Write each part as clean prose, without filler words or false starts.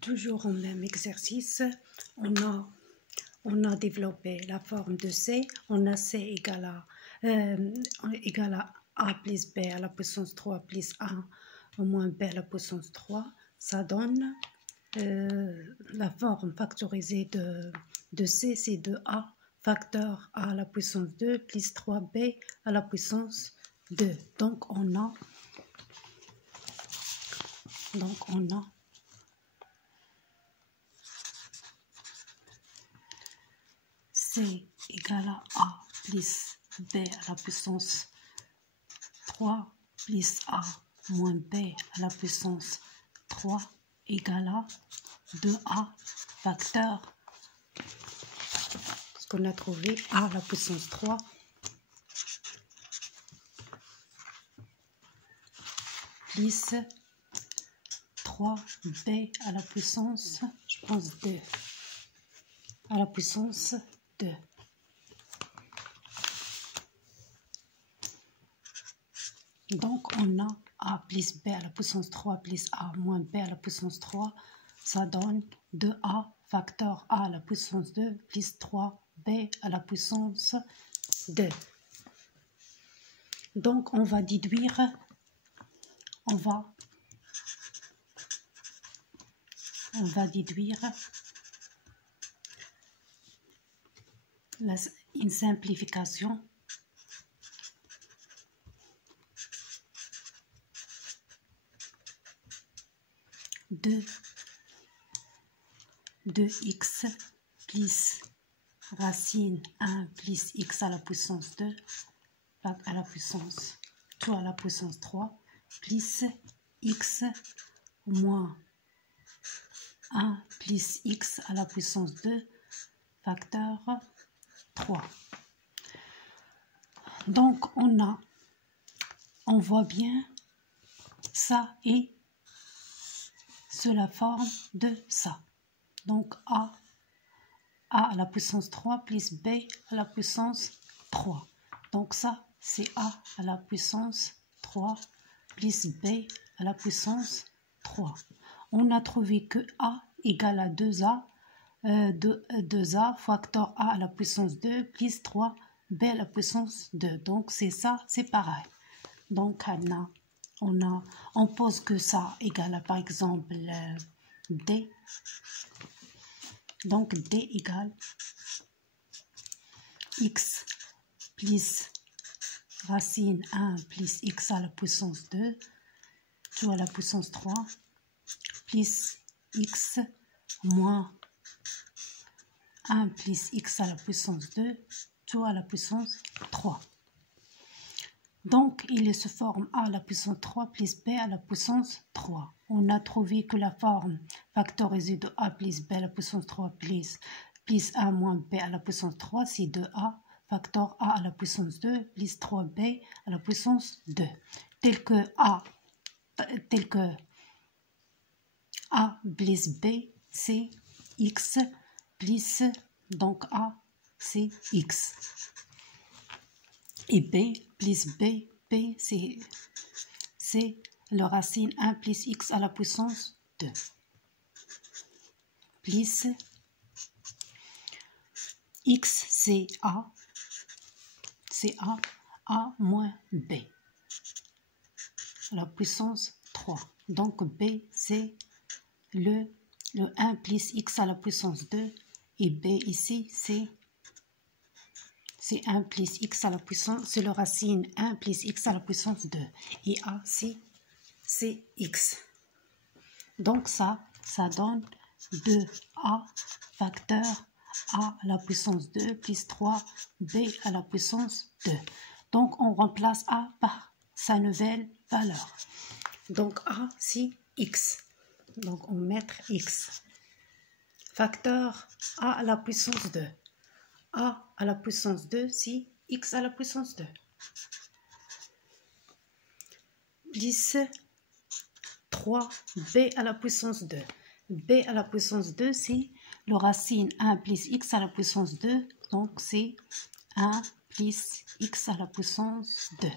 Toujours au même exercice, on a développé la forme de C, on a C égale à A plus B à la puissance 3 plus A au moins B à la puissance 3, ça donne la forme factorisée de C, c'est 2A facteur A à la puissance 2 plus 3B à la puissance 2. Donc on a C égale à A plus B à la puissance 3 plus A moins B à la puissance 3 égale à 2A facteur, ce qu'on a trouvé, A à la puissance 3 plus 3B à la puissance, je pense 2, à la puissance 2. Donc on a A plus B à la puissance 3 plus A moins B à la puissance 3, ça donne 2A facteur A à la puissance 2 plus 3B à la puissance 2. Donc on va déduire, on va déduire une simplification . 2x plus racine 1 plus x à la puissance 2 à la puissance 2 à la puissance 3 plus x moins 1 plus x à la puissance 2 facteur 3. Donc on voit bien ça et c'est la forme de ça. Donc A à la puissance 3 plus B à la puissance 3. Donc ça, c'est A à la puissance 3 plus B à la puissance 3. On a trouvé que A égale à 2A, 2A facteur A à la puissance 2 plus 3B à la puissance 2. Donc c'est ça, c'est pareil. Donc on pose que ça égale à, par exemple, D. Donc D égale x plus racine 1 plus x à la puissance 2, tout à la puissance 3, plus x moins 1 plus x à la puissance 2, tout à la puissance 3. Donc, il se forme A à la puissance 3 plus B à la puissance 3. On a trouvé que la forme factorisée de A plus B à la puissance 3 plus A moins B à la puissance 3, c'est 2A facteur A à la puissance 2 plus 3B à la puissance 2. Tel que A plus B, c'est X plus, donc A, c'est X. Et B plus B, c'est le racine 1 plus x à la puissance 2. Plus x, c'est A moins B à la puissance 3. Donc B, c'est le 1 plus x à la puissance 2. Et B ici, c'est 1 plus x à la puissance, c'est le racine 1 plus x à la puissance 2. Et A, c'est x. Donc ça donne 2A facteur A à la puissance 2 plus 3B à la puissance 2. Donc on remplace A par sa nouvelle valeur. Donc A, c'est x. Donc on met x. Facteur A à la puissance 2. A à la puissance 2, c'est x à la puissance 2. Plus 3b à la puissance 2. B à la puissance 2, c'est le racine 1 plus x à la puissance 2. Donc c'est 1 plus x à la puissance 2.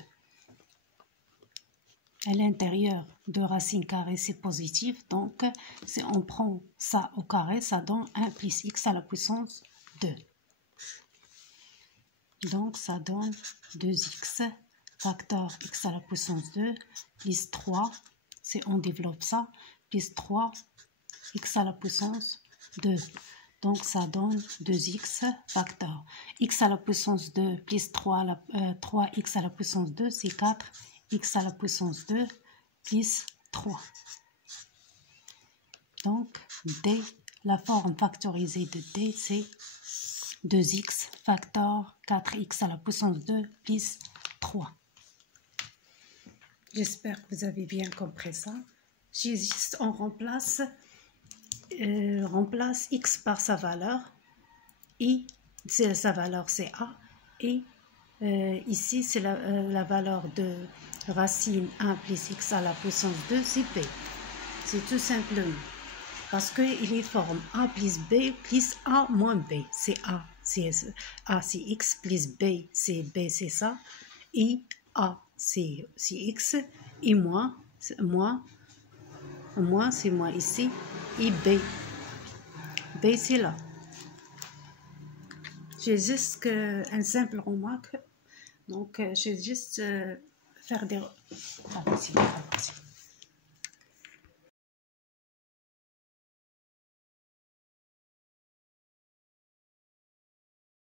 à l'intérieur de racine carrée, c'est positif. Donc, si on prend ça au carré, ça donne 1 plus x à la puissance 2. Donc, ça donne 2x facteur x à la puissance 2 plus 3. Si on développe ça, plus 3 x à la puissance 2. Donc, ça donne 2x facteur. X à la puissance 2 plus 3x à la puissance 2, c'est 4x à la puissance 2 plus 3. Donc, D, la forme factorisée de D, c'est 2x facteur 4x à la puissance 2 plus 3. J'espère que vous avez bien compris ça. On remplace x par sa valeur. I, sa valeur c'est A. Et ici, c'est la valeur de racine 1 plus x à la puissance 2, c'est B. C'est tout simplement. Parce qu'il est forme A plus B plus A moins B. C'est A, c'est x plus B, c'est ça. Et A, c'est x. Et moins, c'est moins ici. Et B. B, c'est là. J'ai juste un simple remarque. Donc, j'ai juste faire des...